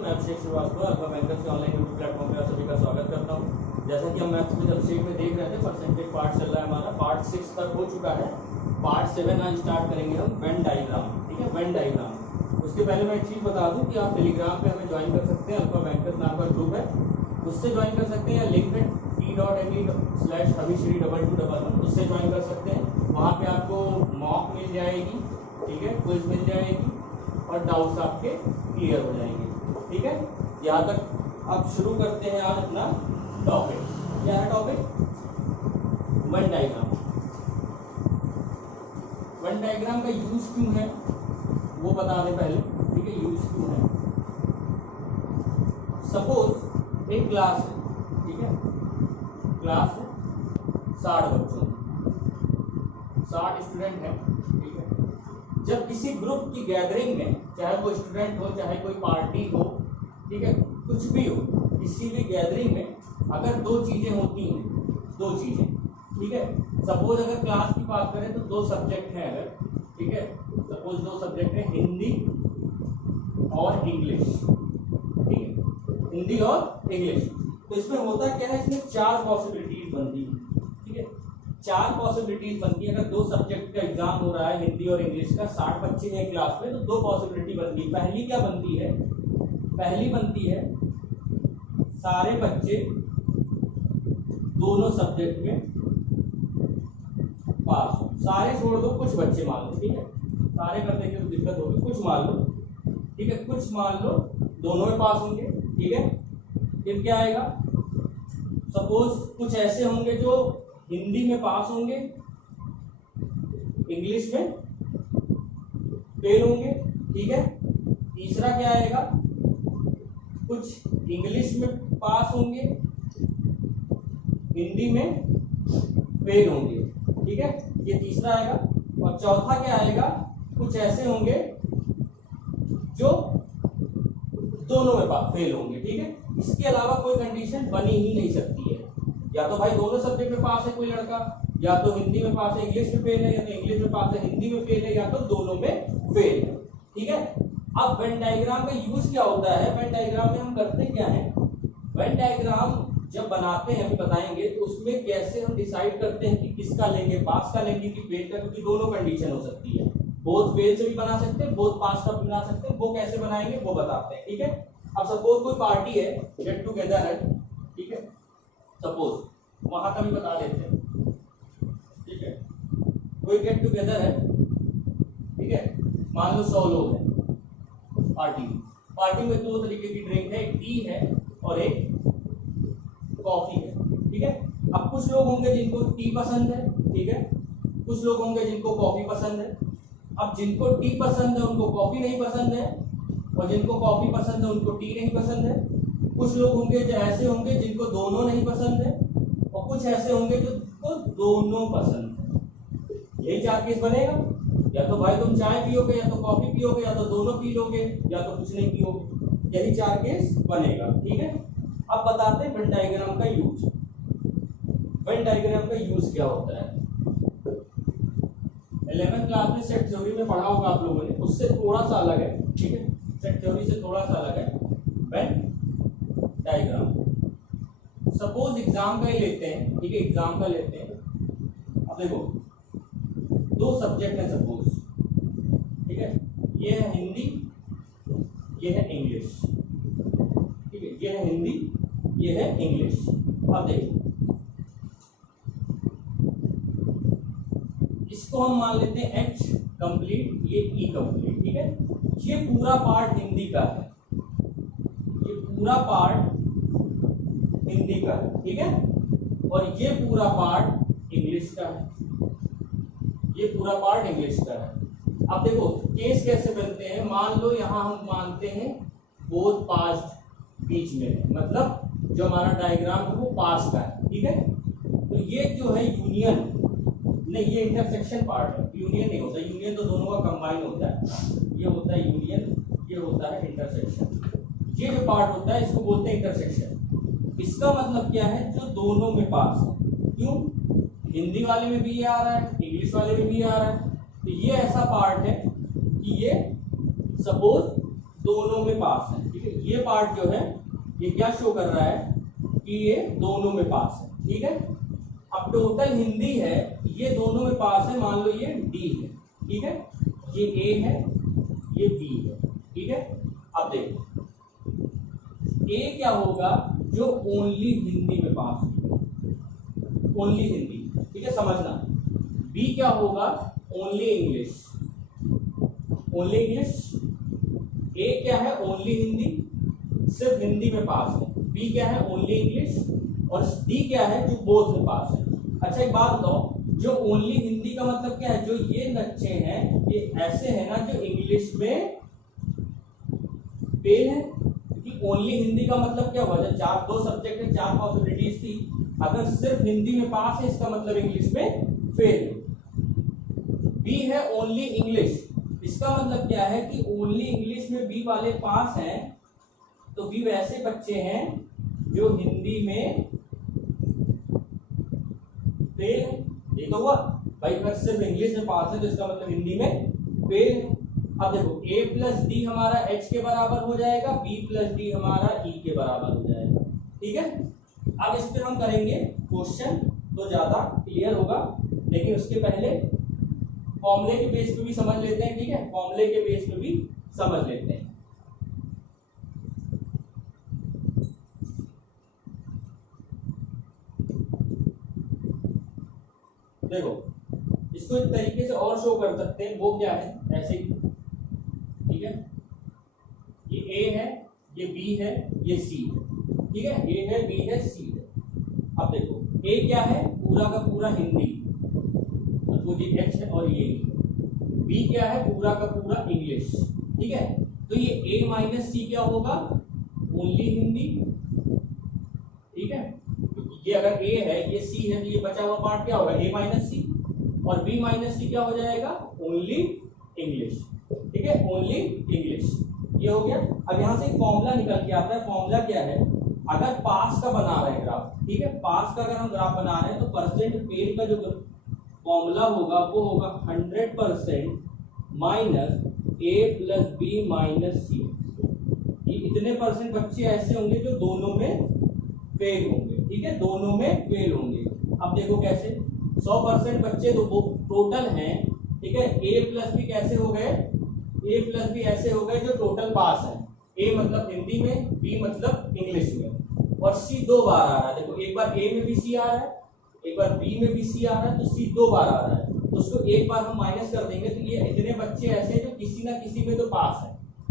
मैं अभिषेक Srivastava alpha bankers के online YouTube platform पे आप सभी का स्वागत करता हूं। जैसा कि हम मैथ्स में जब शीट में देख रहे थे, परसेंटेज पार्ट चल रहा है हमारा, पार्ट 6 तक हो चुका है। पार्ट 7 आज स्टार्ट करेंगे हम वेन डायग्राम। ठीक है, वेन डायग्राम। उसके पहले मैं एक चीज़ बता दूं कि आप टेलीग्राम पे हमें ज्वाइन कर सकते हैं। अल्फा बैंकर्स नाम का ग्रुप है, उससे ज्वाइन कर सकते हैं, या लिंक है t.me/hamish3211 उससे ज्वाइन कर सकते हैं। वहाँ पे आपको मॉक मिल जाएगी, ठीक है, क्विज मिल जाएगी और डाउट्स आपके क्लियर हो जाएंगे। ठीक है, यहाँ तक अब शुरू करते हैं आज अपना टॉपिक। क्या है topic? Venn diagram. Venn diagram का यूज क्यों है वो बता दें पहले। ठीक है, यूज क्यों है। सपोज एक क्लास है, ठीक है, क्लास है 60 बच्चों, 60 स्टूडेंट हैं। ठीक है, जब किसी ग्रुप की गैदरिंग में, चाहे वो स्टूडेंट हो चाहे कोई पार्टी हो, ठीक है, कुछ भी हो, किसी भी गैदरिंग में अगर दो चीजें होती हैं, दो चीजें, ठीक है, सपोज अगर क्लास की बात करें तो दो सब्जेक्ट हैं अगर, ठीक है, सपोज दो सब्जेक्ट हैं, हिंदी और इंग्लिश। ठीक है, हिंदी और इंग्लिश। तो इसमें होता क्या है, इसमें 4 पॉसिबिलिटीज बनती है। ठीक है, 4 पॉसिबिलिटीज बनती है। अगर दो सब्जेक्ट का एग्जाम हो रहा है, हिंदी और इंग्लिश का, 60 बच्चे हैं क्लास में, तो 2 पॉसिबिलिटी बनती है। पहली क्या बनती है? पहली बनती है सारे बच्चे दोनों सब्जेक्ट में पास हो। सारे छोड़ दो, कुछ बच्चे मान लो, ठीक है, सारे करने की तो दिक्कत होगी, कुछ मान लो, ठीक है, कुछ मान लो दोनों में पास होंगे। ठीक है, फिर क्या आएगा? सपोज कुछ ऐसे होंगे जो हिंदी में पास होंगे, इंग्लिश में फेल होंगे। ठीक है, तीसरा क्या आएगा? कुछ इंग्लिश में पास होंगे, हिंदी में फेल होंगे। ठीक है, ये तीसरा आएगा। और चौथा क्या आएगा? कुछ ऐसे होंगे जो दोनों में फेल होंगे। ठीक है, इसके अलावा कोई कंडीशन बनी ही नहीं सकती है। या तो भाई दोनों सब्जेक्ट में पास है कोई लड़का, या तो हिंदी में पास है इंग्लिश में फेल है, या तो इंग्लिश में पास है हिंदी में फेल है, या तो दोनों में फेल है। ठीक है, अब वेन डायग्राम का यूज क्या होता है? वेन डायग्राम में हम करते क्या है? वेन डायग्राम जब बनाते हैं, अभी बताएंगे, तो उसमें कैसे हम डिसाइड करते हैं कि किसका लेंगे, पास का लेंगे कि फेल का, क्योंकि दोनों कंडीशन हो सकती है। बोथ फेल से भी बना सकते हैं, बोथ पास का भी बना सकते हैं। वो कैसे बनाएंगे वो बताते हैं। ठीक है, अब सपोज कोई पार्टी है, गेट टुगेदर है, ठीक है, सपोज वहां का भी बता देते हैं। ठीक है, कोई गेट टुगेदर है, ठीक है, मान लो 100 लोग हैं पार्टी में। पार्टी में 2 तरीके की ड्रिंक है, एक टी है और एक कॉफी है। ठीक है, अब कुछ लोग होंगे जिनको टी पसंद है, ठीक है, कुछ लोग होंगे जिनको कॉफी पसंद है। अब जिनको टी पसंद है उनको कॉफी नहीं पसंद है, और जिनको कॉफी पसंद है उनको टी नहीं पसंद है। कुछ लोग होंगे जो ऐसे होंगे जिनको दोनों नहीं पसंद है, और कुछ ऐसे होंगे जिनको दोनों पसंद है। यही 4 केस बनेगा। या तो भाई तुम चाय पियोगे, या तो कॉफी पियोगे, या तो दोनों पी लोगे, या तो कुछ नहीं पियोगे। यही 4 केस बनेगा। ठीक है, अब बताते हैं वेन डायग्राम का यूज। वेन डायग्राम का यूज क्या होता है? 11th क्लास में सेट थ्योरी में पढ़ा होगा आप लोगों ने, उससे थोड़ा सा अलग है। ठीक है, सेट थ्योरी से थोड़ा सा अलग है वेन डायग्राम। सपोज एग्जाम का ही लेते हैं, ठीक है, एग्जाम का लेते हैं। अब देखो 2 सब्जेक्ट है सपोज, ठीक है, ये है हिंदी, ये है इंग्लिश। ठीक है, ये है हिंदी, ये है इंग्लिश। अब देखो इसको हम मान लेते हैं H कंप्लीट, ये E कंप्लीट। ठीक है, ये पूरा पार्ट हिंदी का है, ये पूरा पार्ट हिंदी का है। ठीक है, और ये पूरा पार्ट इंग्लिश का है, ये पूरा पार्ट इंग्लिश का है। अब देखो केस कैसे बनते हैं। मान लो यहां हम मानते हैं बोथ पास बीच में है, मतलब जो हमारा डायग्राम है वो पास का है। ठीक है, तो ये जो है यूनियन नहीं, ये इंटरसेक्शन पार्ट है, यूनियन नहीं होता। यूनियन तो दोनों का कंबाइन होता है, ये होता है यूनियन, ये होता है इंटरसेक्शन। ये जो पार्ट होता है इसको बोलते हैं इंटरसेक्शन। इसका मतलब क्या है? जो दोनों में पास है। क्यों? हिंदी वाले में भी ये आ रहा है, इंग्लिश वाले में भी ये आ रहा है। तो ये ऐसा पार्ट है कि ये सपोज दोनों में पास है, ठीक है, ये पार्ट जो है ये क्या शो कर रहा है कि ये दोनों में पास है। ठीक है, अब टोटल हिंदी है, ये दोनों में पास है, मान लो ये डी है। ठीक है, ये ए है, ये बी है। ठीक है, अब देखो ए क्या होगा, जो ओनली हिंदी में पास है, ओनली हिंदी। ठीक है, समझना। बी क्या होगा, ओनली इंग्लिश, ओनली इंग्लिश। ए क्या है, ओनली हिंदी, सिर्फ हिंदी में पास है। बी क्या है, ओनली इंग्लिश। और डी क्या है, जो बोथ में पास है। अच्छा एक बात बताओ, जो ओनली हिंदी का मतलब क्या है, जो ये बच्चे हैं ये ऐसे हैं ना जो इंग्लिश में फेल है, क्योंकि ओनली हिंदी का मतलब क्या हुआ, जब चार दो सब्जेक्ट है, चार पॉसिबिलिटीज थी, अगर सिर्फ हिंदी में पास है इसका मतलब इंग्लिश में फेल है। बी है ओनली इंग्लिश, इसका मतलब क्या है कि ओनली इंग्लिश में बी वाले पास हैं, तो बी वैसे बच्चे हैं जो हिंदी में फेल है। ये तो हुआ भाई, अगर सिर्फ इंग्लिश में पास है तो इसका मतलब हिंदी में फेल है। अब देखो ए प्लस डी हमारा एच के बराबर हो जाएगा, बी प्लस डी हमारा ई के बराबर हो जाएगा। ठीक है, अब इस पर हम करेंगे क्वेश्चन तो ज्यादा क्लियर होगा, लेकिन उसके पहले फॉर्मूले के बेस पे भी समझ लेते हैं। ठीक है, फॉर्मूले के बेस पे भी समझ लेते हैं। देखो इसको एक तरीके से और शो कर सकते हैं, वो क्या है, ऐसे ही। ठीक है, ये ए है, ये बी है, ये सी है। ठीक है, ए है, बी है, सी है। अब देखो ए क्या है, पूरा का पूरा हिंदी, तो ये एच है और ये है। बी क्या है, पूरा का पूरा इंग्लिश। ठीक है, तो ये ए माइनस सी क्या होगा, ओनली हिंदी। ठीक है, ये अगर ए है, ये सी है, तो ये बचा हुआ पार्ट क्या होगा, ए माइनस सी। और बी माइनस सी क्या हो जाएगा, ओनली इंग्लिश। ठीक है, ओनली इंग्लिश, ये हो गया। अब यहां से एक फॉर्मूला निकल के आता है। फॉर्मूला क्या है, अगर पास का बना रहे हैं ग्राफ, ठीक है, पास का अगर हम ग्राफ बना रहे हैं तो परसेंट फेल का जो फॉर्मूला होगा वो होगा 100% minus A plus B minus सी। ये इतने परसेंट बच्चे ऐसे होंगे जो दोनों में फेल होंगे। ठीक है, दोनों में फेल होंगे। अब देखो कैसे, 100% बच्चे तो टोटल हैं। ठीक है, ए प्लस बी कैसे हो गए, ए प्लस बी ऐसे हो गए जो टोटल पास है। ए मतलब हिंदी में, बी मतलब इंग्लिश में, और सी 2 बार आ रहा है। देखो एक बार ए में भी सी आ रहा है, एक बार बी में भी सी आ रहा है, तो सी 2 बार आ रहा है। तो उसको एक बार हम माइनस कर देंगे, तो ये इतने बच्चे ऐसे हैं जो किसी ना किसी में तो पास है,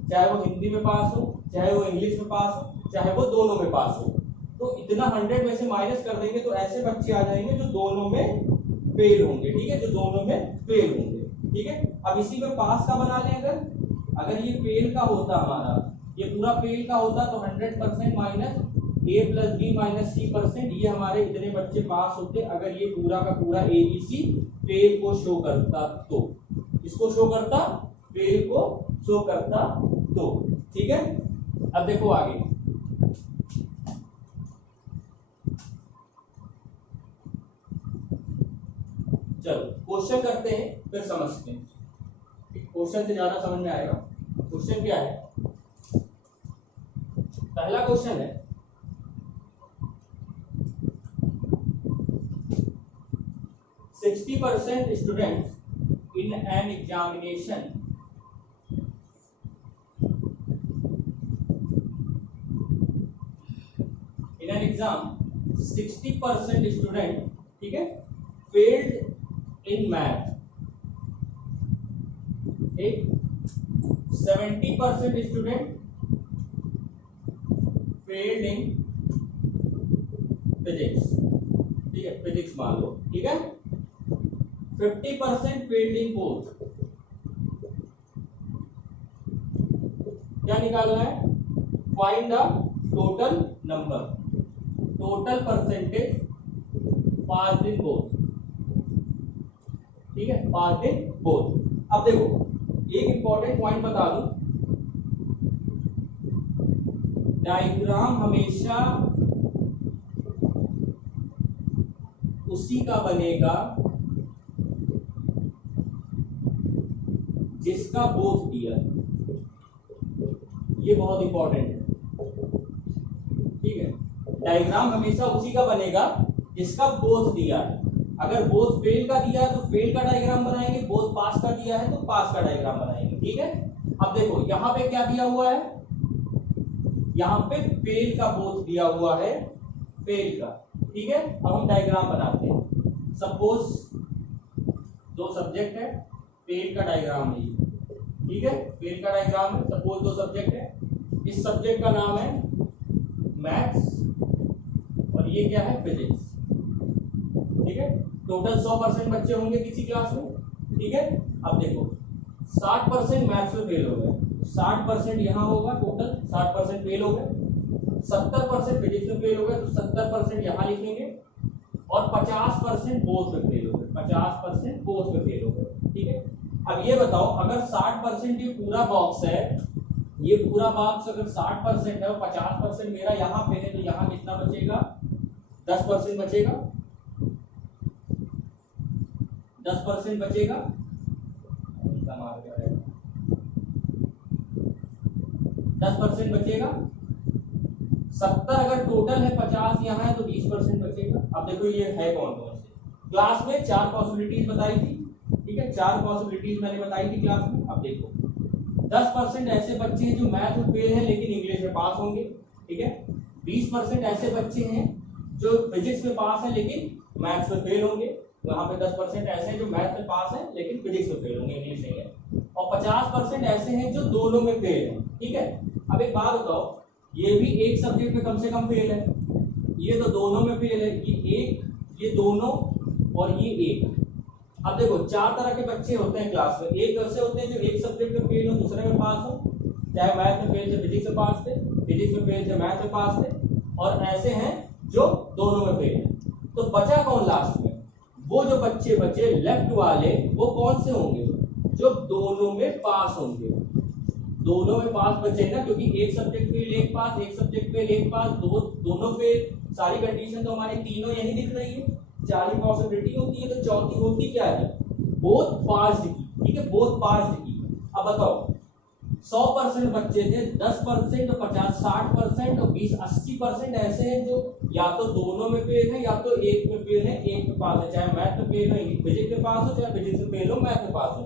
चाहे वो हिंदी में पास हो, चाहे वो इंग्लिश में पास हो, चाहे वो दोनों में पास हो। तो इतना 100 में से माइनस कर देंगे तो ऐसे बच्चे आ जाएंगे जो दोनों में फेल होंगे। ठीक है, जो दोनों में फेल होंगे। ठीक है, अब इसी में पास का बना लें। अगर ये फेल का होता, हमारा ये पूरा फेल का होता, तो 100% minus A plus B minus C percent, ये हमारे इतने बच्चे पास होते अगर ये पूरा का पूरा ए बी सी फेल को शो करता तो, इसको शो करता, फेल को शो करता तो। ठीक है, अब देखो आगे, चलो क्वेश्चन करते हैं फिर समझते हैं। क्वेश्चन से ज्यादा समझ में आएगा। क्वेश्चन क्या है, पहला क्वेश्चन है, "60% students in an examination in an exam 60% student, ठीक है, failed in math, एक 70% स्टूडेंट फेल्ड इन फिजिक्स। ठीक है, फिजिक्स मान लो। ठीक है, 50% फेल्ड इन बोथ। क्या निकालना है, find the total number, total percentage pass in both. ठीक है, पास इन बोथ। अब देखो एक इंपॉर्टेंट पॉइंट बता दूं, डायग्राम हमेशा उसी का बनेगा जिसका बोथ दिया। ये बहुत इंपॉर्टेंट है। डायग्राम हमेशा उसी का बनेगा जिसका बोथ दिया है। अगर बोथ फेल का दिया है तो फेल का डायग्राम बनाएंगे, बोथ पास का दिया है तो पास का डायग्राम बनाएंगे। ठीक है, अब देखो यहाँ पे क्या दिया हुआ है, यहाँ पे फेल का बोथ दिया हुआ है, फेल का। ठीक है, अब हम डायग्राम बनाते हैं। सपोज दो सब्जेक्ट है, फेल का डायग्राम है ये। ठीक है, फेल का डायग्राम है, सपोज दो सब्जेक्ट है, इस सब्जेक्ट का नाम है मैथ्स और ये क्या है, फिजिक्स। ठीक है, टोटल 100% बच्चे होंगे किसी क्लास में। ठीक है, अब देखो 60% मैथ्स में फेल हो गए, 60% यहाँ होगा, टोटल 60% फेल हो गए, 70% फिजिक्स में फेल हो गए तो 70% यहाँ लिखेंगे और 50% बोथ में फेल हो गए, 50% बोथ में फेल हो गए। ठीक है, अब ये बताओ अगर 60% ये पूरा बॉक्स है, ये पूरा बॉक्स अगर 60% है और 50% मेरा यहाँ पे है तो यहाँ कितना बचेगा, 10% बचेगा, 10% बचेगा, 10% बचेगा। 70 अगर टोटल है, 50 यहाँ है तो 20% बचेगा। अब देखो ये है कौन कौन से, क्लास में 4 पॉसिबिलिटीज बताई थी। ठीक है, 4 पॉसिबिलिटीज मैंने बताई थी क्लास में। अब देखो 10% ऐसे बच्चे हैं जो मैथ में फेल हैं लेकिन इंग्लिश में पास होंगे। ठीक है, 20% ऐसे बच्चे हैं जो फिजिक्स में पास है लेकिन मैथ्स में फेल होंगे। तो यहाँ पे 10% ऐसे हैं जो मैथ में पास है लेकिन फिजिक्स में फेल होंगे, इंग्लिश नहीं है। और 50% ऐसे हैं जो दोनों में फेल हैं। ठीक है, अब एक बात बताओ, ये भी एक सब्जेक्ट में कम से कम फेल है, ये तो दोनों में फेल है, ये एक, ये दोनों और ये एक। अब देखो 4 तरह के बच्चे होते हैं क्लास में। एक ऐसे होते हैं जो एक सब्जेक्ट में फेल हो दूसरे में पास हो, चाहे मैथ में फेल थे फिजिक्स में पास थे, फिजिक्स में फेल थे मैथ में पास थे, और ऐसे हैं जो दोनों में फेल है। तो बचा कौन लास्ट में, वो जो बच्चे बचे लेफ्ट वाले वो कौन से होंगे, जो दोनों में पास होंगे। दोनों में पास बचे ना, क्योंकि एक सब्जेक्ट फेल एक पास, एक सब्जेक्ट फेल एक पास, दोनों फेल। सारी कंडीशन तो हमारी तीनों यही दिख रही है, 4 ही पॉसिबिलिटी होती है, तो चौथी होती क्या है, बोथ पास्ड की। ठीक है, बोथ पास्ड की। अब बताओ 100% बच्चे थे, 10% और 50 60% और 20 80% ऐसे हैं जो या तो दोनों में फेल है या तो एक में फेल है, एक में पास है, चाहे मैथ में फेल है फिजिक्स में पास हो, चाहे फिजिक्स में फेल हो मैथ में पास हो।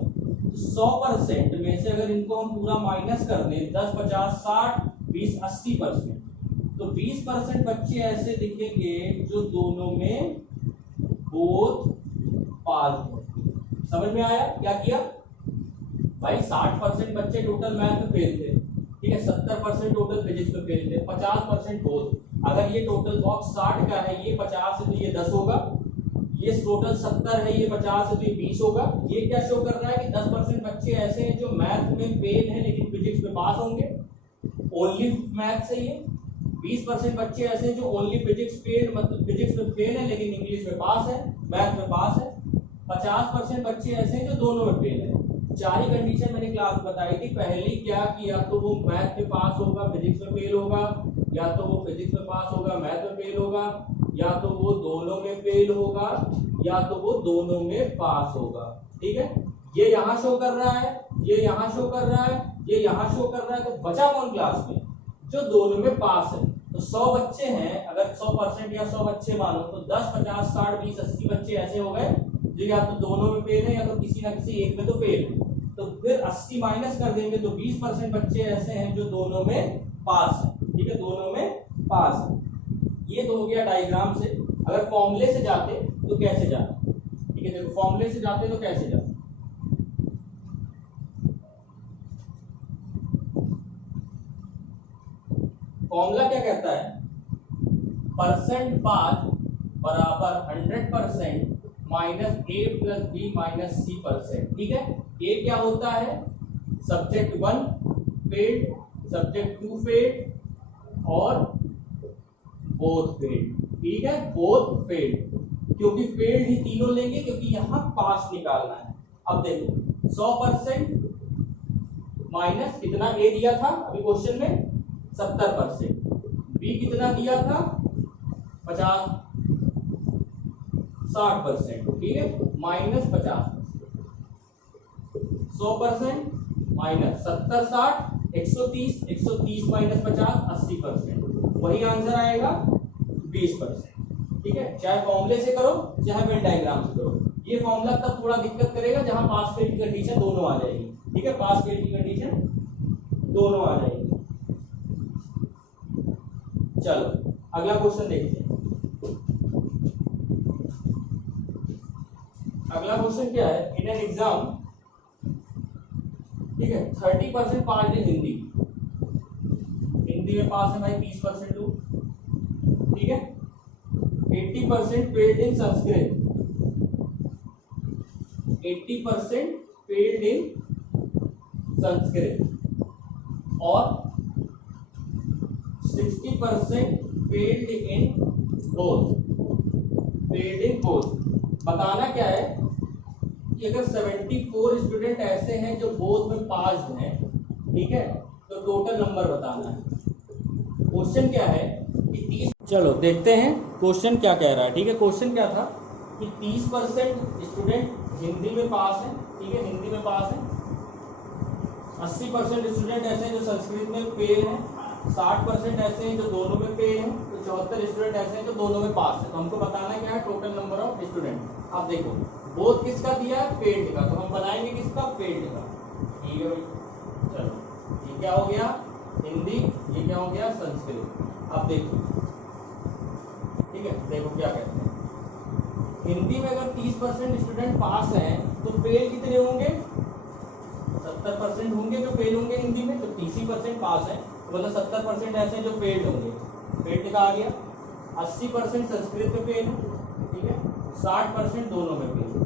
100% में से अगर इनको हम पूरा माइनस कर दें, 10 50 60 20 80%, तो 20% बच्चे ऐसे दिखेंगे जो दोनों में बोथ पास हो। समझ में आया क्या किया भाई? 60% बच्चे टोटल मैथ में फेल थे, ठीक है, 70% टोटल फिजिक्स में फेल थे, 50% बोथ। अगर ये टोटल बॉक्स 60 का है, ये 50 है तो ये 10 होगा, ये टोटल 70 है, ये 50 है तो ये 20 होगा। ये क्या शो कर रहा है कि 10% बच्चे ऐसे हैं जो मैथ में फेल हैं लेकिन फिजिक्स में पास होंगे, ओनली मैथ से। ये 20% बच्चे ऐसे हैं जो ओनली फिजिक्स फेल, मतलब फिजिक्स में फेल है लेकिन इंग्लिश में पास है, मैथ में पास है। 50% बच्चे ऐसे हैं जो दोनों में फेल है। 4 ही कंडीशन मैंने क्लास बताई थी। पहली क्या कि या तो वो मैथ में पास होगा फिजिक्स में फेल होगा, या तो वो फिजिक्स में पास होगा मैथ में फेल होगा, या तो वो दोनों में फेल होगा, या तो वो दोनों में पास होगा। ठीक है, ये यहाँ शो कर रहा है, ये यहाँ शो कर रहा है, ये यहाँ शो कर रहा है। तो बचा कौन क्लास में? जो दोनों में पास है। तो 100 बच्चे हैं, अगर 100% या 100 बच्चे मानो तो 10 50 60 20 80 बच्चे ऐसे हो गए जो या तो दोनों में फेल है या तो किसी ना किसी एक में तो फेल है। तो फिर 80 माइनस कर देंगे तो 20% बच्चे ऐसे हैं जो दोनों में पास है। ठीक है, दोनों में पास है। ये तो हो गया डायग्राम से। अगर फॉर्मूले से जाते तो कैसे जाते? ठीक है, देखो फॉर्मूले से जाते तो कैसे जाते? फॉर्मूला क्या कहता है? परसेंट पास बराबर 100% minus a plus B minus C percent. ठीक है, a क्या होता है? सब्जेक्ट 1 फेल्ड, सब्जेक्ट 2 फेल्ड और बोथ फेल्ड। ठीक है, बोथ फेल्ड, क्योंकि फेल्ड ही तीनों लेंगे क्योंकि यहां पास निकालना है। अब देखो 100% माइनस कितना a दिया था अभी क्वेश्चन में 70%, b कितना दिया था 50 60%, ठीक है, माइनस 50%। 100% minus 70 60 130 130 minus 50 80%। वही आंसर आएगा 20%। ठीक है, चाहे फॉर्मूले से करो चाहे वेन डायग्राम से करो। ये फॉर्मूला तब थोड़ा दिक्कत करेगा जहां पास फेल की कंडीशन दोनों आ जाएगी। ठीक है, पास फेल की कंडीशन दोनों आ जाएगी। चलो अगला क्वेश्चन देखते हैं। अगला क्वेश्चन क्या है, इन एन एग्जाम, ठीक है, 30% पास इन हिंदी, हिंदी में पास है भाई 30% लोग। ठीक है, 80% failed in Sanskrit, 80% failed in Sanskrit, और 60% failed in both, failed in both. बताना क्या है कि अगर 74 स्टूडेंट ऐसे हैं जो बोथ में पास हैं, ठीक है, तो टोटल नंबर बताना है। क्वेश्चन क्या है कि 30, चलो देखते हैं क्वेश्चन क्या कह रहा है। ठीक है, क्वेश्चन क्या था कि 30% स्टूडेंट हिंदी में पास हैं, ठीक है, हिंदी में पास हैं, 80% स्टूडेंट ऐसे हैं जो संस्कृत में फेल हैं, 60% ऐसे हैं जो दोनों में फेल हैं, तो 74 स्टूडेंट ऐसे हैं जो दोनों में पास है। तो हमको बताना क्या है, टोटल नंबर ऑफ स्टूडेंट। आप देखो बोथ किसका दिया है, फेल्ड का, तो हम बनाएंगे किसका, फेल्ड का। ठीक है भाई, चलो ये क्या हो गया हिंदी, ये क्या हो गया संस्कृत। अब देखो, ठीक है, देखो क्या कहते हैं, हिंदी में अगर 30% स्टूडेंट पास हैं तो फेल कितने होंगे, 70% होंगे जो फेल होंगे हिंदी में, तो 30% पास है, मतलब 70% ऐसे जो फेल होंगे, फेल का आ गया। 80% संस्कृत में फेल है, ठीक है, 60% दोनों में फेल है,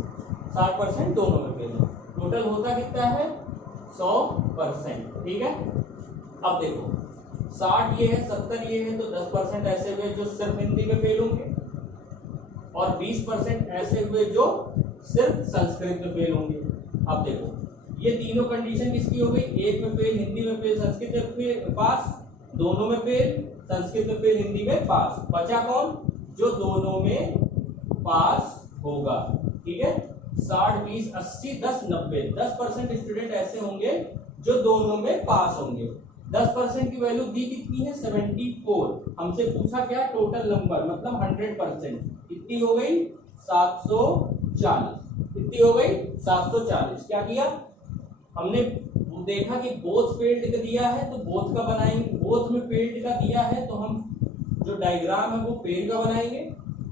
60% दोनों में फेल है, टोटल होता कितना है 100%। ठीक है, अब देखो 60 ये है, 70 ये है, तो 10% ऐसे हुए जो सिर्फ हिंदी में फेल होंगे, और 20% ऐसे हुए जो सिर्फ संस्कृत में फेल होंगे। अब देखो ये तीनों कंडीशन किसकी हो गई, एक में फेल, हिंदी में फेल, संस्कृत में फेल, पास, दोनों में फेल, संस्कृत में फेल, हिंदी में पास। बचा कौन, जो दोनों में पास होगा। ठीक है, 60 20 80 10 90, 10% स्टूडेंट ऐसे होंगे जो दोनों में पास होंगे। 10% की वैल्यू दी कितनी है, 74। हमसे पूछा क्या, टोटल नंबर, मतलब 100%। कितनी हो गई, 740। कितनी हो गई, 740। क्या किया हमने, देखा कि बोथ फेल्ड का दिया है तो बोथ का बनाएंगे, बोथ में फेल्ड का दिया है तो हम जो डायग्राम है वो फेल का बनाएंगे।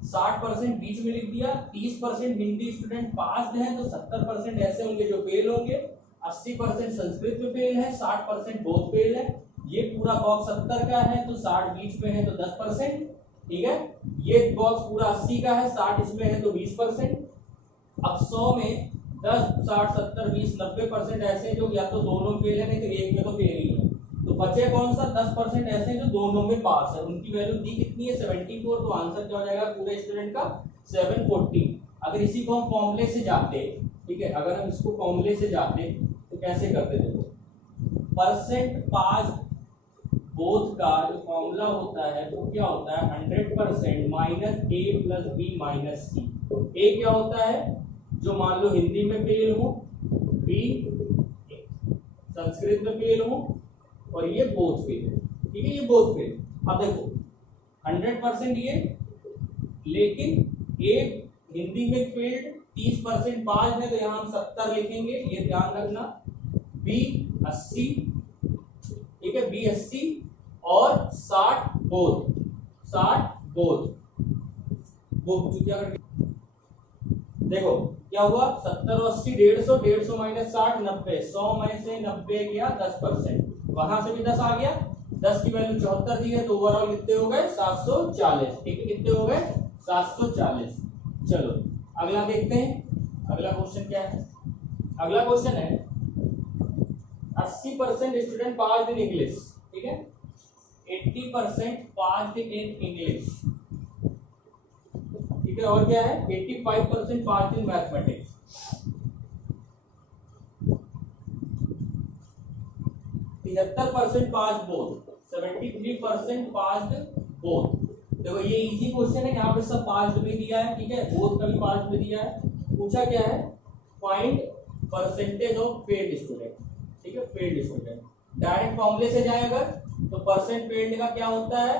60% बीच में लिख दिया, 30% हिंदी स्टूडेंट पास हैं तो 70% ऐसे होंगे जो फेल होंगे, 80% संस्कृत में फेल है, 60% बोथ फेल है। ये पूरा बॉक्स 70 का है तो 60 बीच में है तो 10%। ठीक है, ये बॉक्स पूरा 80 का है, 60 इसमें है तो 20%। अब 100 में 10 60 70 20 90% ऐसे जो या तो दोनों फेल है, नहीं तो एक में तो फेल ही है, तो बचे कौन सा 10% ऐसे जो दोनों में पास है। उनकी वैल्यू दी कितनी है, 74। तो आंसर क्या हो जाएगा पूरे स्टूडेंट का 740। अगर इसी को हम फॉर्मूले से जाते, ठीक है, अगर हम इसको फॉर्मूले से जाते तो कैसे करते, देखो परसेंट पास बोथ का जो फॉर्मूला होता है वो क्या होता है, 100% minus A plus B minus सी। ए क्या होता है, जो मान लो हिंदी में फेल हो, बी संस्कृत में फेल हो, और ये बोथ फेल है। ठीक है, ये बोथ फेल। अब देखो 100% ये, लेकिन ए हिंदी में फेल्ड, 30% पास है तो यहाँ हम 70 लिखेंगे, ये ध्यान रखना। बी 80, ठीक है, बी 80 और 60 बोथ, 60 बोथ क्या कर, देखो क्या हुआ, 70 और 80 150, 150 माइनस 60 90, 100 में से 90 गया 10%, वहां से भी 10 आ गया, 10 की वैल्यू 74 दी है तो ओवरऑल कितने हो गए 740। ठीक है, कितने हो गए 740। चलो अगला देखते हैं, अगला क्वेश्चन क्या है। अगला क्वेश्चन है 80% स्टूडेंट पास इन इंग्लिश, ठीक है, 80% पास इन इंग्लिश, ठीक है, और क्या है 85% pass in mathematics, 73% pass both, 73% pass both. देखो ये इजी क्वेश्चन है, यहाँ पे सब पास में दिया है, ठीक है, बोथ का भी पास में दिया है। पूछा क्या है, find percentage of failed student, ठीक है, फेल्ड स्टूडेंट। डायरेक्ट फॉर्मूले से जाए अगर तो परसेंट फेल्ड का क्या होता है,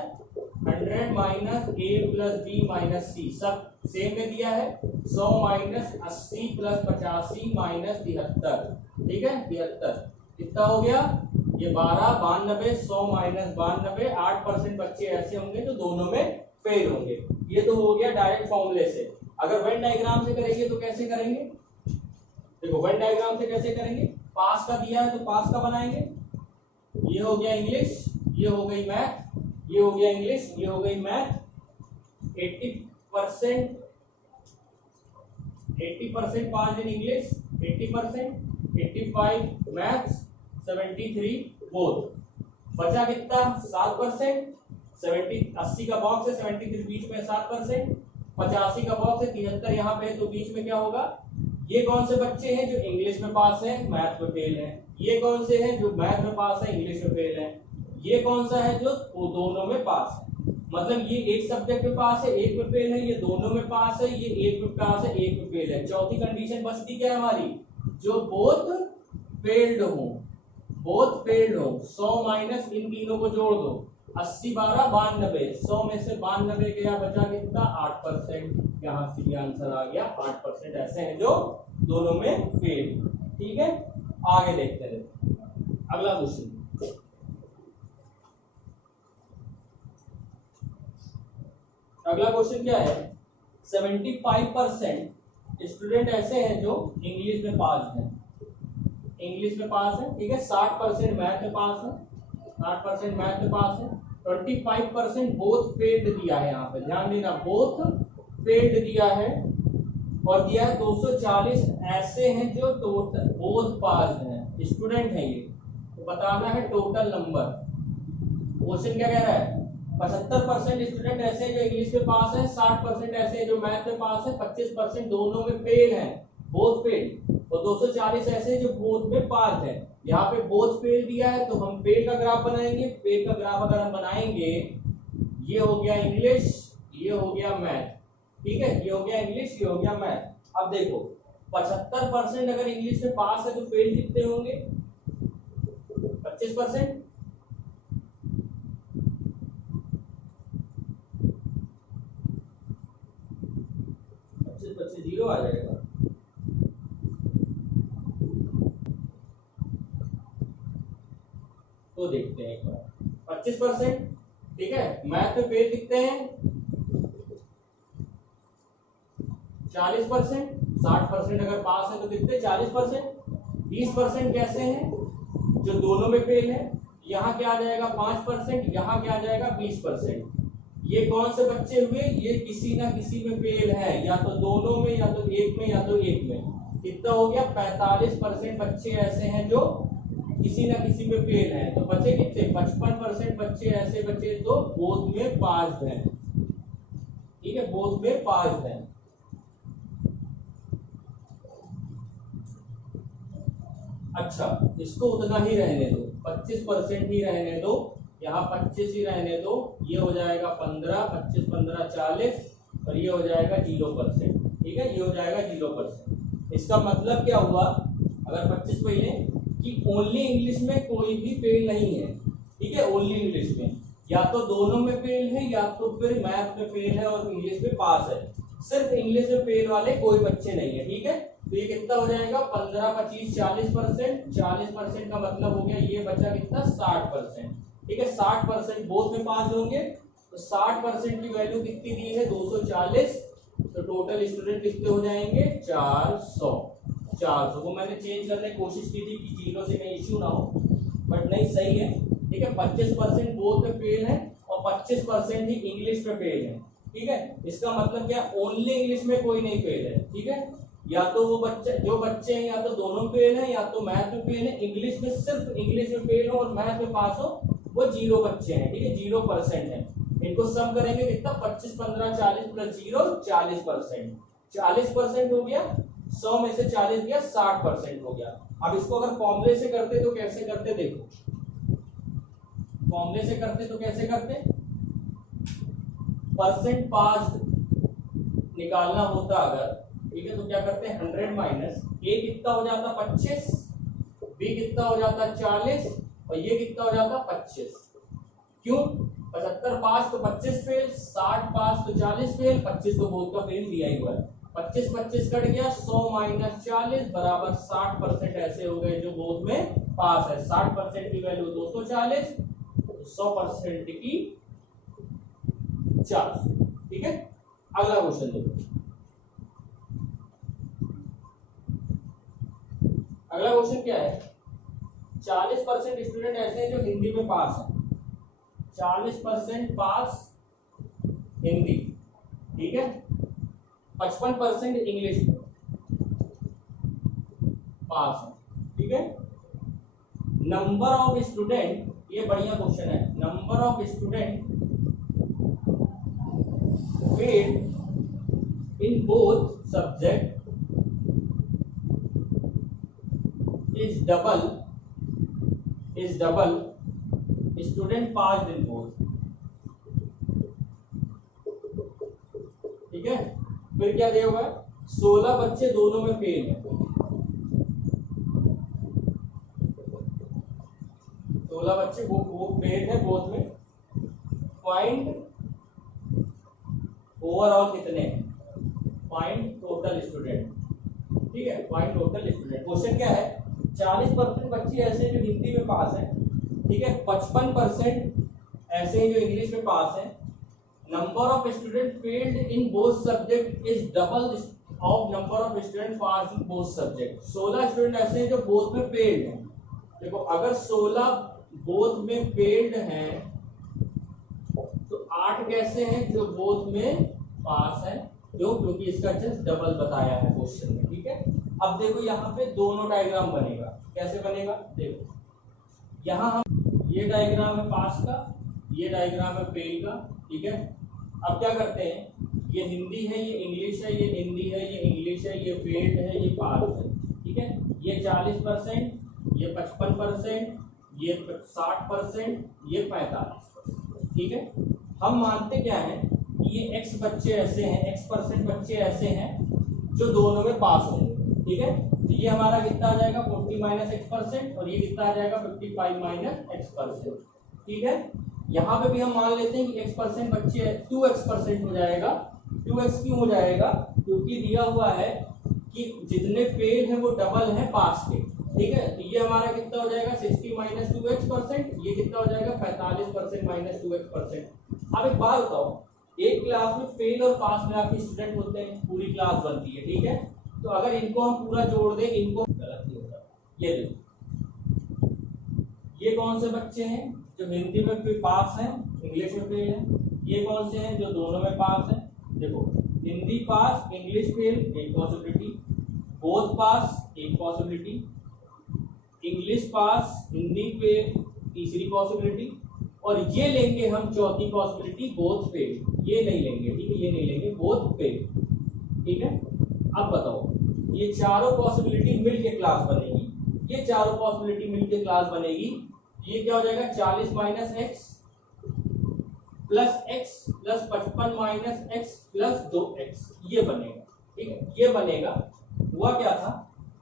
100 minus A plus B minus सी, सब सेम में दिया है। 100 माइनस 80 प्लस 85 माइनस 73, ठीक है 73, कितना हो गया ये 12, 92, 100 माइनस 92, 8% बच्चे ऐसे होंगे जो दोनों में फेल होंगे। ये तो हो गया डायरेक्ट फॉर्मूले से। अगर वेन डायग्राम से करेंगे तो कैसे करेंगे, देखो वेन डायग्राम से कैसे करेंगे, पास का दिया है तो पास का बनाएंगे। ये हो गया इंग्लिश, ये हो गई मैथ, ये हो गया इंग्लिश, ये हो गई math. 80% pass in English, 80%, 85 maths, 73 both. बचा कितना 7%, 80 का बॉक्स है, 73 बीच में 7%, 85 का बॉक्स है, 73 यहाँ पे है, तो बीच में क्या होगा, ये कौन से बच्चे हैं जो इंग्लिश में पास है मैथ में फेल है, ये कौन से हैं जो मैथ में पास है इंग्लिश में फेल है, ये कौन सा है जो दोनों में पास है। मतलब ये एक सब्जेक्ट में पास है एक में फेल है, ये दोनों में पास है, ये एक में पास है एक में फेल है। चौथी कंडीशन बचती क्या है हमारी, जो बोथ फेल्ड हो, बोथ फेल्ड हो। 100 माइनस इन तीनों को जोड़ दो, 80 12 92, 100 में से 92 गया, बचा कितना 8%। यहाँ से आंसर आ गया 8% ऐसे हैं जो दोनों में फेल। ठीक है, आगे देखते हैं अगला क्वेश्चन। अगला क्वेश्चन क्या है, 75% स्टूडेंट ऐसे हैं जो इंग्लिश में पास हैं, इंग्लिश में पास है, ठीक है। 60% मैथ में पास है, 60% मैथ में पास है। 25% बोथ फेल्ड दिया है, यहाँ पे ध्यान देना, बोथ फेल्ड दिया है, और दिया है 240 ऐसे हैं जो टोटल बोथ पास हैं, स्टूडेंट हैं ये, तो बताना है टोटल नंबर। क्वेश्चन क्या कह रहा है, 75% स्टूडेंट ऐसे हैं जो इंग्लिश में पास है, 60% ऐसे हैं जो मैथ में पास है, 25% दोनों में फेल हैं, बोथ फेल, और 240 ऐसे हैं जो बोथ में पास है। यहाँ पे बोथ फेल दिया है तो हम फेल का ग्राफ बनाएंगे। फेल का ग्राफ अगर हम बनाएंगे, ये हो गया इंग्लिश, ये हो गया मैथ, ठीक है, ये हो गया इंग्लिश, ये हो गया मैथ। अब देखो 75% अगर इंग्लिश में पास है तो फेल कितने होंगे, 25%, 25 जीरो आ जाएगा। तो देखते हैं एक बार, 25%, ठीक है। मैथ में फेल कितने हैं 40%, 60% अगर पास है तो कितने 40%, 20% कैसे हैं जो दोनों में फेल है, यहाँ क्या आ जाएगा 5%, यहाँ क्या आ जाएगा 20%। ये कौन से बच्चे हुए, ये किसी ना किसी में फेल है, या तो दोनों में, या तो एक में, या तो एक में। कितना हो गया 45% बच्चे ऐसे हैं जो किसी ना किसी में फेल है, तो बचे कितने 55% बच्चे ऐसे बचे तो बोथ में पास हैं, ठीक है, बोथ में पास हैं। अच्छा, इसको उतना ही रहने दो, 25% ही रहने दो, यहाँ 25 ही रहने दो, ये हो जाएगा 15, 25 15 40, और ये हो जाएगा 0%, ठीक है, ये हो जाएगा 0%। इसका मतलब क्या हुआ, अगर 25 पहले कि ओनली इंग्लिश में कोई भी फेल नहीं है, ठीक है, ओनली इंग्लिश में, या तो दोनों में फेल है, या तो फिर मैथ में फेल है और इंग्लिश में पास है। सिर्फ इंग्लिश में फेल वाले कोई बच्चे नहीं है, ठीक है। तो ये कितना हो जाएगा 15 25 40%, 40% का मतलब हो गया ये बचा कितना 60%, ठीक है। 60% बोथ में पास होंगे, तो 60% की वैल्यू कितनी दी है 240, तो टोटल स्टूडेंट कितने हो जाएंगे 400। 400 को मैंने चेंज करने की कोशिश की थी कि जीरो से कहीं इश्यू ना हो, बट नहीं, सही है, ठीक है। 25% बोथ में फेल है और 25% ही इंग्लिश में फेल है, ठीक है। इसका मतलब क्या, ओनली इंग्लिश में कोई नहीं फेल है, ठीक है। या तो वो बच्चे जो बच्चे हैं या तो दोनों फेल है, या तो मैथ में फेल है, इंग्लिश में सिर्फ इंग्लिश में फेल हो और मैथ में पास हो, वो 0 बच्चे हैं, ठीक है, 0% है। इनको सम करेंगे कितना 25 15 40 प्लस 0 40%, 40% हो गया, 100 में से 40 गया 60% हो गया। अब इसको अगर फॉर्मूले से करते तो कैसे करते, देखो फॉर्मूले से करते तो कैसे करते, परसेंट पास निकालना होता अगर, ठीक है, तो क्या करते हैं 100 माइनस ए कितना हो जाता 25, बी कितना हो जाता 40, और ये कितना हो जाता 25। क्यों 75 पास तो 25 फेल, 60 पास तो 40 फेल, 25 तो बोथ का फेल दिया ही हुआ है। 25 25 कट गया, 100 माइनस 40 बराबर 60% ऐसे हो गए जो बोथ में पास है। 60% की वैल्यू 240, 100% की 400। ठीक है, अगला क्वेश्चन देखो। अगला क्वेश्चन क्या है, 40% स्टूडेंट ऐसे हैं जो हिंदी में पास है। 40% पास हिंदी, ठीक है। 55% इंग्लिश में पास है, ठीक है। नंबर ऑफ स्टूडेंट, ये बढ़िया क्वेश्चन है, number of student failed in both subject is double student passed in both। ठीक है, फिर क्या दिया हुआ है, 16 बच्चे दोनों में फेल हैं। 16 बच्चे वो फेल है बोथ में। पॉइंट ओवरऑल कितने, पॉइंट टोटल स्टूडेंट, ठीक है, पॉइंट टोटल स्टूडेंट। क्वेश्चन क्या है, 40% बच्चे ऐसे जो हिंदी में पास हैं, ठीक है। 55% ऐसे हैं जो इंग्लिश में पास हैं। Number of student failed in both subject is double of number of student pass in both subject. 16 student ऐसे हैं जो बोथ में फेल्ड हैं। देखो, अगर 16 बोथ में फेल्ड हैं तो 8 कैसे हैं जो बोथ में पास हैं, क्यों, क्योंकि इसका जस्ट डबल बताया है क्वेश्चन में। ठीक है, अब देखो यहाँ पे दोनों डायग्राम बनेगा, कैसे बनेगा, देखो यहाँ हम, ये डायग्राम है पास का, ये डायग्राम है फेल का, ठीक है। अब क्या करते हैं, ये हिंदी है, ये इंग्लिश है, ये हिंदी है, ये इंग्लिश है, ये फेल्ड है, ये पास है, ठीक है। ये 40%, ये 55%, ये 60%, ये 45%, ठीक है। हम मानते क्या है, ये x बच्चे ऐसे हैं, x% बच्चे ऐसे हैं जो दोनों में पास होंगे, ठीक है। तो ये हमारा कितना आ जाएगा 40 माइनस x%, और ये कितना आ जाएगा 55 माइनस x%, ठीक है। यहाँ पे भी हम मान लेते हैं कि x% बच्चे 2x% हो जाएगा। 2x क्यों हो जाएगा, क्योंकि दिया हुआ है कि जितने फेल है वो डबल है पास के, ठीक है। तो ये हमारा कितना हो जाएगा 60 माइनस 2x%, ये कितना हो जाएगा 45% माइनस 2x%। अब एक बात बताओ, एक क्लास में फेल और पास में आपके स्टूडेंट होते हैं, पूरी क्लास बनती है, ठीक है। तो अगर इनको हम पूरा जोड़ दें, इनको गलत नहीं होता। ये देखो, ये कौन से बच्चे हैं जो हिंदी में भी पास हैं, इंग्लिश में फेल हैं। ये कौन से हैं जो दोनों में पास हैं, देखो हिंदी पास इंग्लिश फेल एक पॉसिबिलिटी, बोथ पास एक पॉसिबिलिटी, इंग्लिश पास हिंदी फेल तीसरी पॉसिबिलिटी, और ये लेंगे हम चौथी पॉसिबिलिटी बोथ फेल। ये नहीं लेंगे, ठीक है, ये नहीं लेंगे, बोथ फेल, ठीक है। अब बताओ, ये चारों पॉसिबिलिटी मिलके क्लास बनेगी, ये चारों पॉसिबिलिटी मिलके क्लास बनेगी। ये क्या हो जाएगा 40 minus x plus x plus 55 minus x plus 2x, ये बनेगा, ठीक है, ये बनेगा। हुआ क्या था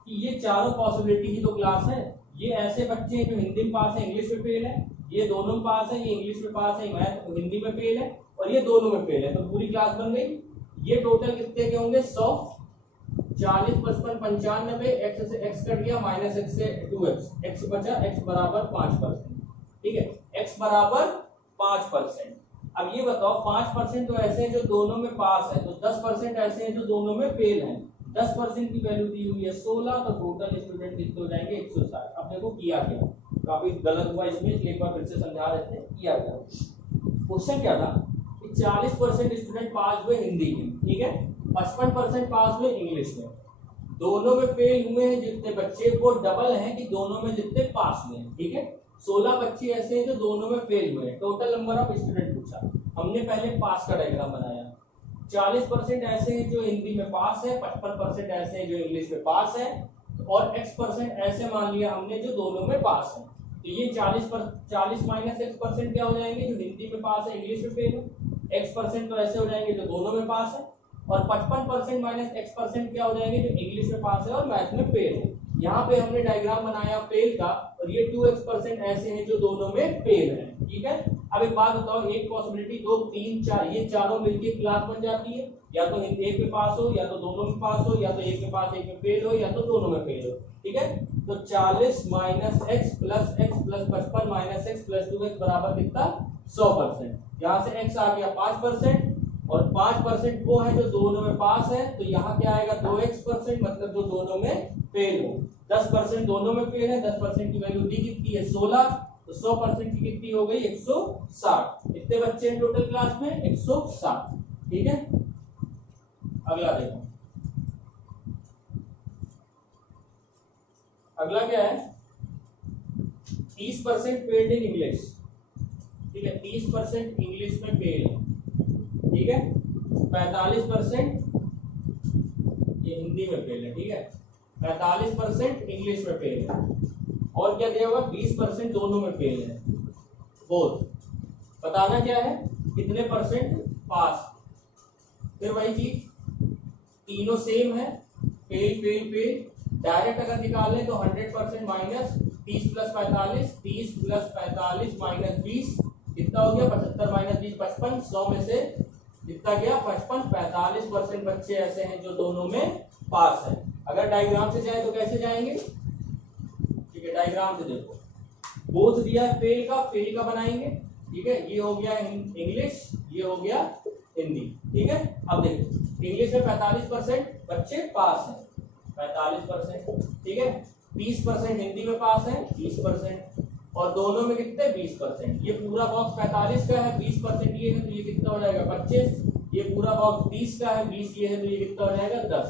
कि ये चारों पॉसिबिलिटी की तो क्लास है। ये ऐसे बच्चे हैं जो हिंदी में पास है, इंग्लिश में फेल है, ये दोनों में पास है, ये इंग्लिश में पास है, मैथ हिंदी में फेल है, और ये दोनों में फेल है, तो पूरी क्लास बन गई। ये टोटल कितने के होंगे 100, 40 55 95, एक्स से एक्स कट गया, माइनस एक्स से 2x, एक्स बचा, एक्स बराबर 5%, ठीक है, एक्स बराबर 5%। अब ये बताओ 5% तो ऐसे हैं जो दोनों में पास है, तो 10% ऐसे हैं जो दोनों में फेल हैं। 10% की वैल्यू दी हुई है 16, तो टोटल स्टूडेंट कितने हो जाएंगे 160। अब देखो किया क्या, काफी गलत हुआ इसमें, एक बार फिर से समझा देते हैं किया क्या। क्वेश्चन क्या था कि 40% स्टूडेंट पास हुए हिंदी में, ठीक है, 55% पास हुए इंग्लिश में। दोनों में फेल हुए हैं जितने बच्चे वो डबल हैं कि दोनों में जितने पास हुए हैं, ठीक है। 16 बच्चे ऐसे हैं जो दोनों में फेल हुए हैं। टोटल नंबर ऑफ स्टूडेंट पूछा, हमने पहले पास का डायग्राम बनाया। 40% ऐसे हैं जो हिंदी में पास है, 55% ऐसे हैं जो इंग्लिश में पास है, और x% ऐसे मान लिया हमने जो दोनों में पास है। तो ये 40 माइनस x% क्या हो जाएंगे जो हिंदी में पास है, इंग्लिश में फेल है। x% तो ऐसे हो जाएंगे जो दोनों में पास है, और 55% माइनस x% क्या हो जाएंगे जो इंग्लिश में पास है और मैथ में फेल है। यहाँ पे हमने डायग्राम बनाया फेल का, और ये 2x% ऐसे हैं जो दोनों में फेल है, ठीक है। अब एक बात बताओ, एक पॉसिबिलिटी, दो, तीन, चार, ये चारों मिलके क्लास बन जाती है, या तो एक में पास हो, या तो दोनों में पास हो, या तो एक में पास एक में फेल हो, या तो दोनों में फेल हो। ठीक है, तो 40 minus x plus 55 minus x plus 2x बराबर कितना, 100%। यहाँ से x आ गया 5%, और 5% वो है जो दोनों में पास है, तो यहाँ क्या आएगा 2x%, मतलब जो दोनों में फेल हो। 10% दोनों में फेल है, 10% की वैल्यू दी कितनी है 16, तो 100% की कितनी हो गई 160। कितने बच्चे हैं टोटल क्लास में 160। ठीक है, अगला देखो, अगला क्या है, 30% फेल्ड इन इंग्लिश। ठीक है, 30% इंग्लिश में फेल है। ठीक है, 45% ये हिंदी में फेल है। ठीक है, 45% इंग्लिश में फेल है, और क्या दिया हुआ 20% दोनों में फेल है। बोथ बताना क्या है, कितने परसेंट पास। फिर वही चीज, तीनों सेम है, फेल फेल फेल। डायरेक्ट अगर निकाल लें तो 100% माइनस 30 प्लस 45, 30 प्लस 45 माइनस 20 कितना हो गया 75 माइनस 20 55। 100 में से कितना गया 55। 45% बच्चे ऐसे हैं जो दोनों में पास है। अगर डायग्राम से जाए तो कैसे जाएंगे, ठीक है, डायग्राम से देखो, बोथ दिया फेल का बनाएंगे। ठीक है, ये हो गया इंग्लिश, ये हो गया हिंदी। ठीक है, अब देखो इंग्लिश में 45% बच्चे पास हैं, 45%। ठीक है, 30% हिंदी में पास है 20%, और दोनों में कितने 20%। ये पूरा बॉक्स 45 का है, 20% ये है, तो ये कितना हो जाएगा 25। ये पूरा बॉक्स 30 का है, 20 ये है, तो ये कितना हो जाएगा 10।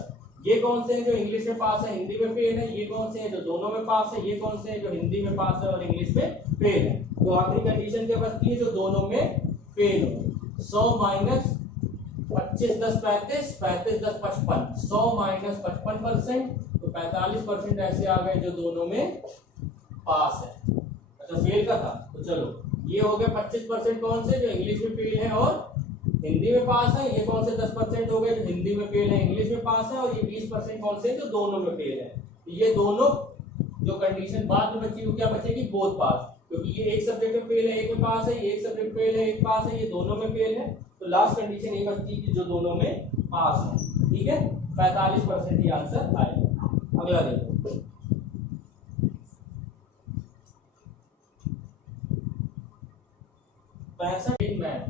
ये कौन से हैं जो इंग्लिश में पास है हिंदी में फेल है, ये कौन से हैं जो दोनों में पास है, ये कौन से हैं जो हिंदी में पास है और इंग्लिश में फेल है। तो आखिरी कंडीशन क्या बचती है, जो दोनों में फेल हो। 100 माइनस 25 10 35, 35 10 55, 100 माइनस 55%, तो 45% ऐसे आ गए जो दोनों में पास है। अच्छा फेल का था, तो चलो ये हो गए 25% कौन से जो इंग्लिश में फेल है और हिंदी में पास है। ये कौन से 10% हो गए जो हिंदी में फेल है इंग्लिश में पास है, और ये 20% कौन से जो दोनों में फेल है। ये दोनों जो कंडीशन बाद में बची वो क्या बचेगी, बोथ पास, क्योंकि ये एक सब्जेक्ट में फेल है एक में पास है, ये एक सब्जेक्ट फेल है एक पास है, ये दोनों में फेल है, तो लास्ट कंडीशन ये बचती है जो दोनों में पास है। ठीक है, 45% ही आंसर आएगा। अगला देखो, in math,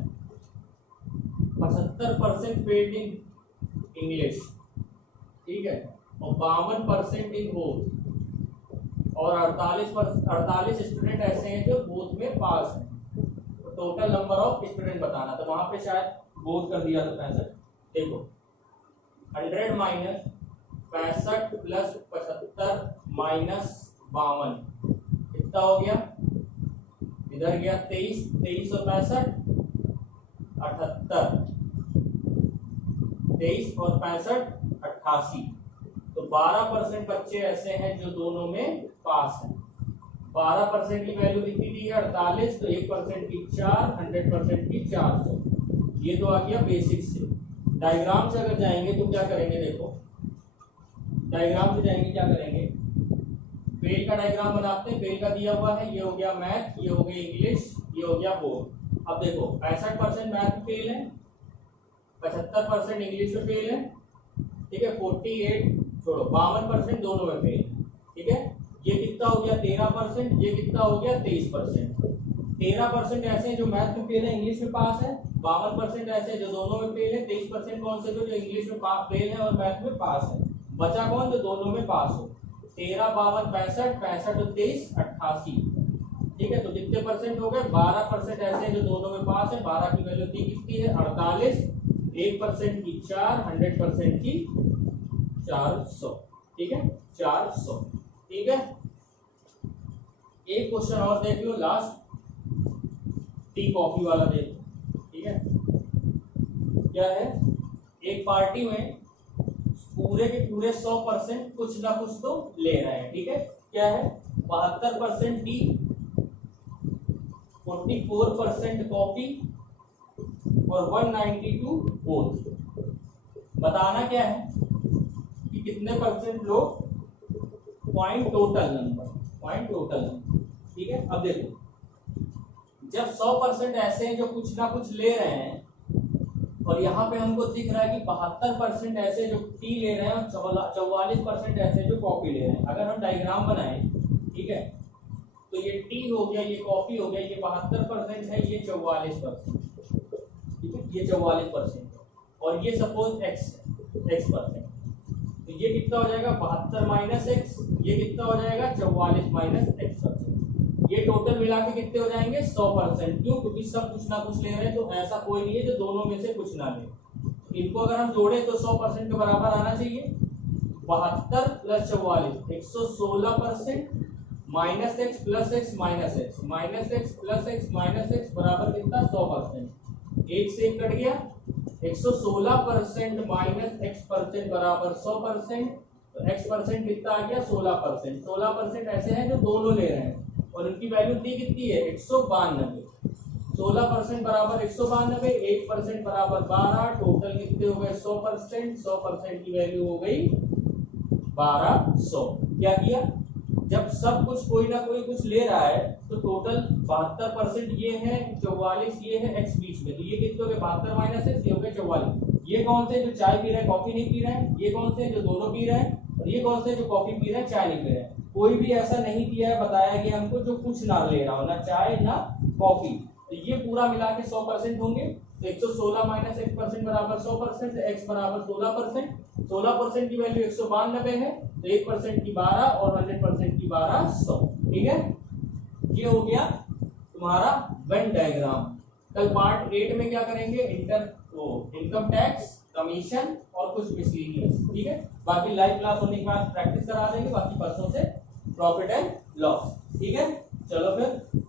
75% failed in English. ठीक है, और 52% इन बोथ, और 48 स्टूडेंट ऐसे हैं जो बोथ में पास हैं। तो टोटल नंबर ऑफ स्टूडेंट बताना, तो वहां पे शायद बोथ कर दिया तो 65। देखो 100 माइनस 65 प्लस 75 माइनस 52 कितना हो गया, इधर गया 23, 23 और 65 78, 23 और 65 88, तो 12% बच्चे ऐसे हैं जो दोनों में पास हैं। 12% की वैल्यू लिखी थी 48, तो 1% की 4, 100% की 400। ये तो आ गया बेसिक से। डायग्राम से अगर जाएंगे तो क्या करेंगे, देखो डायग्राम से जाएंगे क्या करेंगे, फेल का डायग्राम बनाते हैं। फेल का दिया हुआ है, ये हो गया मैथ, ये हो गया इंग्लिश, ये हो गया बोर्ड। अब देखो 65% मैथ में फेल है, 75% इंग्लिश में फेल है। ठीक है, 48 छोड़ो 52% दोनों में फेल है। ठीक है, ये कितना हो गया 13%, ये कितना हो गया 23%। 13% ऐसे हैं जो मैथ में फेल है इंग्लिश में पास है, 52% ऐसे हैं जो दोनों में फेल है, 23% कौन से जो इंग्लिश में फेल है और मैथ में पास है। बचा कौन जो दोनों में पास हो, 13 52 65, 65 और 23 88। ठीक है, तो कितने परसेंट हो गए 12% ऐसे हैं जो दोनों में पास है। 12 की वैल्यू थी कितनी है 48, 1% की 4, 100% की 400। ठीक है 400। ठीक है, एक क्वेश्चन और देख लो लास्ट, टी कॉफी वाला देखो। ठीक है, क्या है, एक पार्टी में पूरे के पूरे 100% कुछ ना कुछ तो ले रहे हैं। ठीक है, क्या है 72% टी, 44% कॉफी और 192 बोथ। बताना क्या है कि कितने परसेंट लोग पॉइंट टोटल नंबर। ठीक है, अब देखो जब 100% ऐसे हैं जो कुछ ना कुछ ले रहे हैं, और यहाँ पे हमको दिख रहा है कि 72% ऐसे जो टी ले रहे हैं और 44% ऐसे जो कॉफी ले रहे हैं। अगर हम डायग्राम बनाएं, ठीक है, तो ये टी हो गया, ये कॉफी हो गया, ये 72% है, ये 44%, ठीक है, ये 44% है, और ये सपोज x है, x%, तो ये कितना हो जाएगा 72 माइनस एक्स, ये कितना हो जाएगा 44 माइनस x%। ये टोटल मिला के कितने हो जाएंगे 100%। क्यों? क्योंकि सब कुछ ना कुछ ले रहे हैं, तो ऐसा कोई नहीं है जो दोनों में से कुछ ना ले। इनको अगर हम जोड़े तो 100% के बराबर आना चाहिए। 72 plus 44 116% minus x plus x minus x minus x plus x minus x बराबर कितना 100%। एक से एक कट गया, 116% माइनस x% बराबर 100%, तो x% कितना आ गया 16%। 16% ऐसे हैं जो दोनों ले रहे हैं और उनकी वैल्यू दी कितनी है 192। 16% बराबर 192, 1% बराबर 12, टोटल कितने हो गए 100%। 100% की वैल्यू हो गई 1200। क्या किया? जब सब कुछ कोई ना कोई कुछ ले रहा है तो टोटल 72% ये है, 44 ये है, x बीच में, तो ये कितने हो गए 72 माइनस एक्स, ये हो गए 44। ये कौन से जो चाय पी रहे हैं कॉफी नहीं पी रहे हैं, ये कौन से जो दोनों पी रहे हैं, और ये कौन से जो कॉफी पी रहे हैं चाय नहीं पी रहे हैं। कोई भी ऐसा नहीं किया है, बताया गया हमको जो कुछ ना ले रहा हो, ना चाय ना कॉफी, तो ये पूरा मिला के 100% होंगे। तो 116 माइनस x% बराबर 100%, x बराबर 16%। 16% की वैल्यू 192 है, तो 1% की 12 और 100% की 1200। ठीक है, ये हो गया तुम्हारा वेन डायग्राम। कल पार्ट 8 में क्या करेंगे, इनकम टैक्स, कमीशन और कुछ मिसलेनियस। ठीक है, बाकी लाइव क्लास होने के बाद प्रैक्टिस करा देंगे, बाकी परसों से प्रॉफिट एंड लॉस। ठीक है, चलो फिर